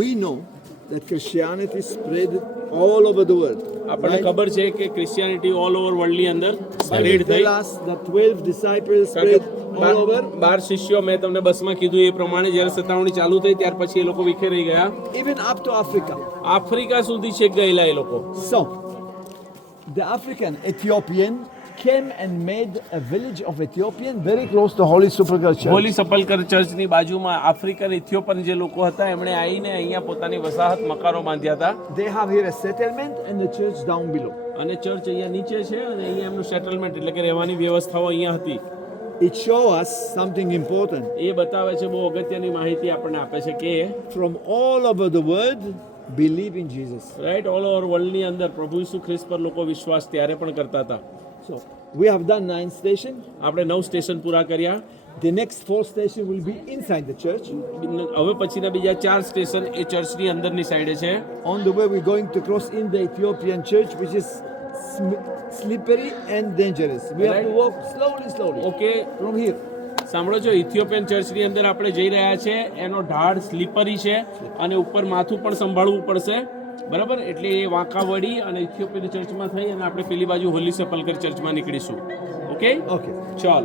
we know that Christianity spread all over the world. આપણને ખબર છે કે ક્રિશ્ચિયાનિટી ઓલ ઓવર વર્લ્ડ ની અંદર સ્પ્રેડ થઈ. Tell us the 12 disciples spread all over. 12 શિષ્યો મેં તમને બસમાં કીધું એ પ્રમાણે જ્યારે સતાવણી ચાલુ થઈ ત્યાર પછી એ લોકો વિખેરાઈ ગયા. Even up to Africa. Africa સુધી છેક ગયેલા એ લોકો. So, the African Ethiopian came and made a village of Ethiopian very close to Holy Sepulchre Church. Holi સપલ્કર ચર્ચની બાજુમાં આફ્રિકન ઇથિયોપિયન જે લોકો હતા એમણે આવીને અહીંયા પોતાની વસાહત મકાનો બાંધ્યા હતા. They have here a settlement and the church down below. અને ચર્ચ અહીંયા નીચે છે અને અહીંયા એમનું સેટલમેન્ટ એટલે કે રહેવાની વ્યવસ્થાઓ અહીંયા હતી. It shows us something important. એ બતાવે છે બહુ અગત્યની માહિતી આપણને આપે છે કે From all over the world, believe in Jesus. Right all over વર્લ્ડની અંદર પ્રભુ ઈસુ ખ્રિસ્ત પર લોકો વિશ્વાસ ત્યારે પણ કરતા હતા. So, we have done 9 stations. આપણે 9 સ્ટેશન પૂરા કર્યા. The next 4 stations will be inside the church. હવે પછીના બીજા 4 સ્ટેશન એ ચર્ચની અંદરની સાઈડે છે. On the way, we're going to cross in the Ethiopian church, which is slippery and dangerous. We have to walk slowly okay, from here. સાંભળો છો, ઇથિયોપિયન ચર્ચની અંદર આપણે જઈ રહ્યા છે. એનો ઢાળ સ્લીપરી છે અને ઉપર માથું પણ સંભાળવું પડશે. બરાબર, એટલે એ વાંકા વળી અને ઇથિયોપિયન ચર્ચમાં થઈ અને આપણે પેલી બાજુ હોલી સેપલ્કર ચર્ચમાં નીકળીશું. Okay, Okay. ચાલ.